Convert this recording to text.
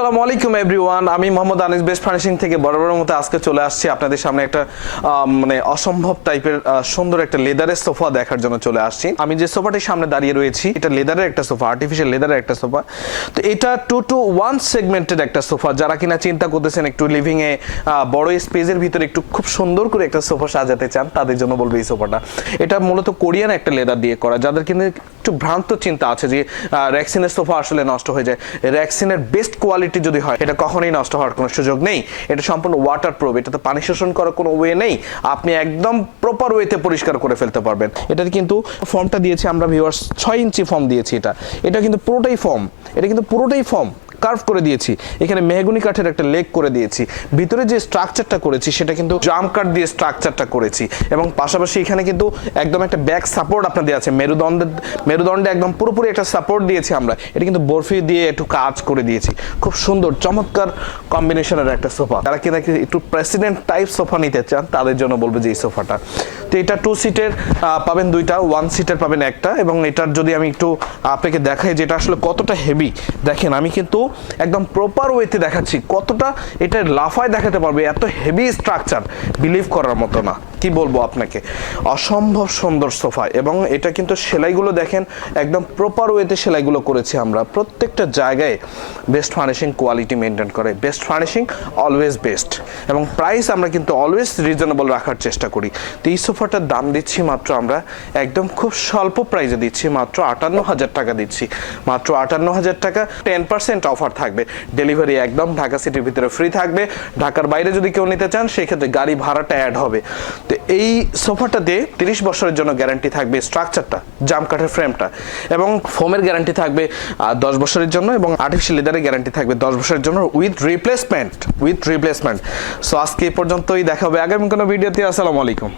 আসসালামু আলাইকুম এভরিওয়ান, আমি মোহাম্মদ আনিস বেস্ট ফার্নিশিং থেকে বরাবরের মতো আজকে চলে আসছি আপনাদের সামনে একটা মানে অসম্ভব টাইপের সুন্দর একটা লেদারের সোফা দেখার জন্য চলে আসছি। আমি যে সোফাটির সামনে দাঁড়িয়ে রয়েছি এটা লেদারের একটা সোফা, আর্টিফিশিয়াল লেদারের একটা সোফা। তো এটা 2-to-1 সেগমেন্টেড একটা সোফা। যারা কিনা চিন্তা করতেছেন একটু লিভিং এ বড় স্পেসের ভিতরে একটু খুব সুন্দর করে একটা সোফা সাজাতে চান, তাদের জন্য বলবো এই সোফাটা। এটা মূলত কোরিয়ান একটা লেদার দিয়ে করা। যাদের কিন্তু একটু ভ্রান্ত চিন্তা আছে যে রেক্সিনের সোফা আসলে নষ্ট হয়ে যায়, রেক্সিনের বেস্ট কোয়ালিটি যদি হয় এটা কখনোই নষ্ট হওয়ার কোনো সুযোগ নেই। এটা সম্পূর্ণ ওয়াটার প্রুফ, এটাতে পানি শোষণ করার কোনো ওয়ে নেই। আপনি একদম প্রপার ওয়েতে পরিষ্কার করে ফেলতে পারবেন। এটাতে কিন্তু ফর্মটা দিয়েছি আমরা ভিউয়ার্স, 6 ইঞ্চি ফর্ম দিয়েছি। এটা কিন্তু পুরোটাই ফর্ম, এটা কিন্তু পুরোটাই ফর্ম কার্ভ করে দিয়েছি। এখানে মেহগনি কাঠের একটা লেগ করে দিয়েছি। ভিতরে যে স্ট্রাকচারটা করেছি সেটা কিন্তু জাম কাঠ দিয়ে স্ট্রাকচারটা করেছি, এবং পাশাপাশি এখানে কিন্তু একদম একটা ব্যাক সাপোর্ট আপনাদের আছে। মেরুদণ্ডে একদম পুরোপুরি একটা সাপোর্ট দিয়েছি আমরা। এটা কিন্তু বরফি দিয়ে একটু কাজ করে দিয়েছি। খুব সুন্দর চমৎকার কম্বিনেশনের একটা সোফা। যারা কিনা একটু প্রেসিডেন্ট টাইপ সোফা নিতে চান তাদের জন্য বলবো যে এই সোফাটা। তো এটা 2 সিটের পাবেন 2টা, 1 সিটের পাবেন একটা। এবং এটার যদি আমি একটু আপনাকে দেখাই যে এটা আসলে কতটা হেভি, দেখেন আমি কিন্তু একদম প্রপার ওয়েতে দেখাচ্ছি কতটা এটা লাফায় দেখাতে পারবে। এত হেভি স্ট্রাকচার বিলিভ করার মতো না, কি বলবো আপনাকে, অসম্ভব সুন্দর সোফা। এবং এটা কিন্তু সেলাইগুলো দেখেন একদম প্রপার ওয়েতে সেলাইগুলো করেছি আমরা। প্রত্যেকটা জায়গায় বেস্ট ফার্নিশিং কোয়ালিটি মেনটেন করে। বেস্ট ফার্নিশিং অলওয়েজ বেস্ট, এবং প্রাইস আমরা কিন্তু অলওয়েজ রিজনেবল রাখার চেষ্টা করি। তো এই সোফাটার দাম দিচ্ছি মাত্র আমরা একদম খুব স্বল্প প্রাইসে দিচ্ছি, মাত্র 58,000 টাকা দিচ্ছি। মাত্র 58,000 টাকা, 10% অফার থাকবে। ডেলিভারি একদম ঢাকা সিটির ভিতরে ফ্রি থাকবে। ঢাকার বাইরে যদি কেউ নিতে চান সেক্ষেত্রে গাড়ি ভাড়াটা অ্যাড হবে। তো এই সোফাটাতে 30 বছরের জন্য গ্যারান্টি থাকবে, স্ট্রাকচারটা জাম কাঠের ফ্রেমটা, এবং ফোমের গ্যারান্টি থাকবে 10 বছরের জন্য, এবং আর্টিফিশিয়াল লেদারের গ্যারান্টি থাকবে 10 বছরের জন্য উইথ রিপ্লেসমেন্ট। সো আজকে এই পর্যন্তই, দেখা হবে আগামী কোনো ভিডিওতে। আসসালামু আলাইকুম।